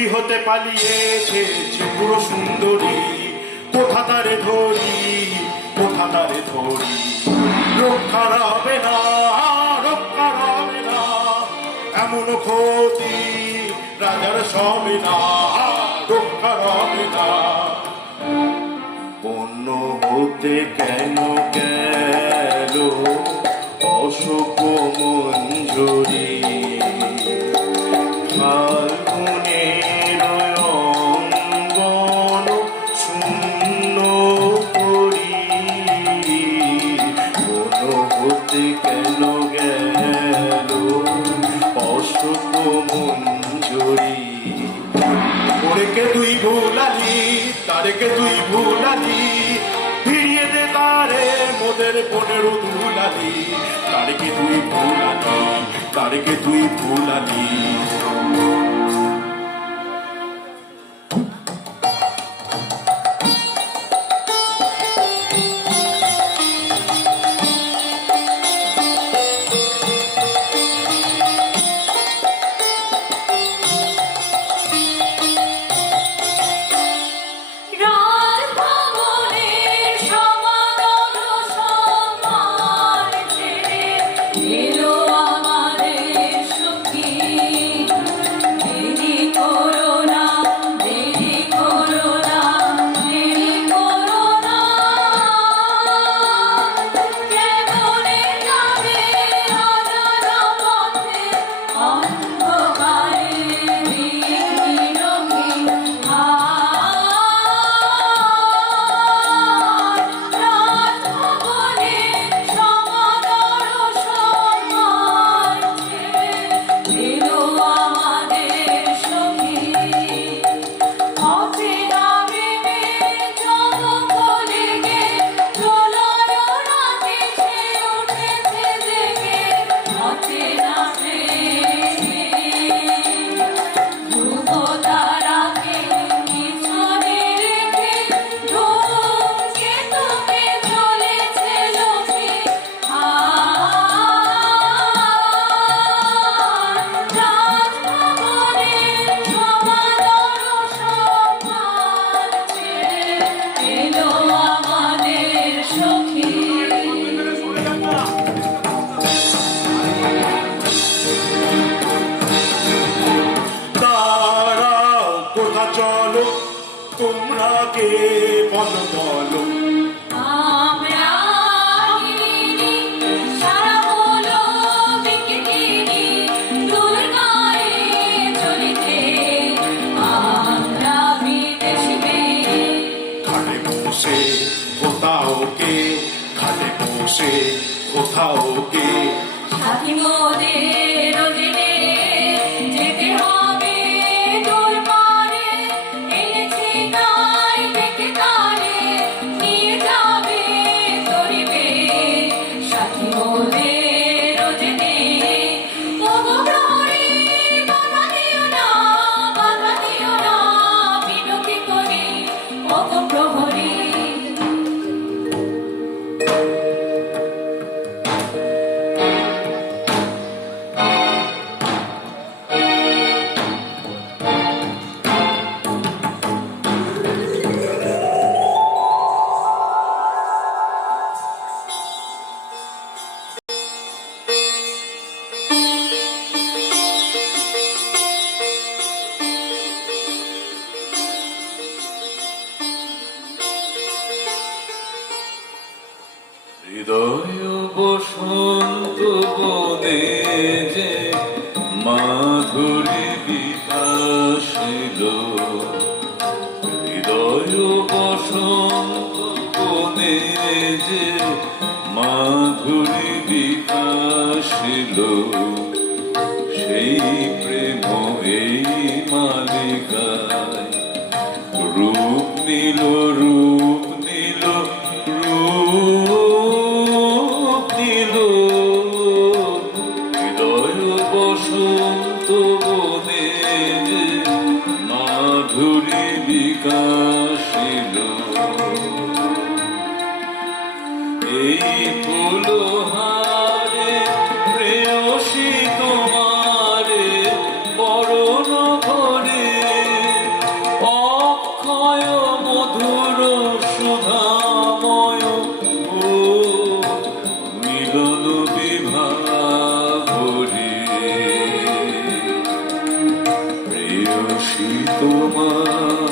পুরী হতে পালিয়েছে পুরো সুন্দরী, কোথা তারে ধরি, কোথা তারে ধরি। রক্ষা হবে না, রক্ষা হবে না, এমন ক্ষতি রাজার সবে না, রক্ষা হবে না। বন্য হতে কেন গেল অশোক মঞ্জুরি, ফাল্গুনের অঙ্গন শূন্য করি। বন্য হতে কেন গেল অশোক মঞ্জুরি। ওরেকে তুই ভুলালি, তারেকে তুই ভুলালি, ফিরিয়ে দে তারে মোদের বনের দুলালি। তারেকে তুই ভুলালি, তারেকে তুই ভুলালি। চলো তোমরা কে বলো বলো। ঘাটে বসে কোথাও কে, ঘাটে বসে কোথাও কে, সাথী মোদের রোজনে যেতে হবে দূর পারে, এনেছি তাই দেখে তারে নিয়ে যাবে ধরিবে। সাথী মোদের রোজনে ওগো প্রহরী বাধা দিও না, বাধা দিও না, বিনতি করি ওগো প্রহরী। হৃদয় বসন্ত বনে যে মাধুরী বিকাশ এলো, হৃদয় বসন্ত বনে যে মাধুরী বিকাশ এলো, সেই প্রেম এই মালিকায় রূপ নিল, রূপ নিল, রূপ নিল। হৃদয় বসন্ত বনে যে মাধুরী বিকাশ এলো, এই ফুলহারে প্রেয়সী তোমারে বরণ করে বিভাবরে প্রেয়সী তোমার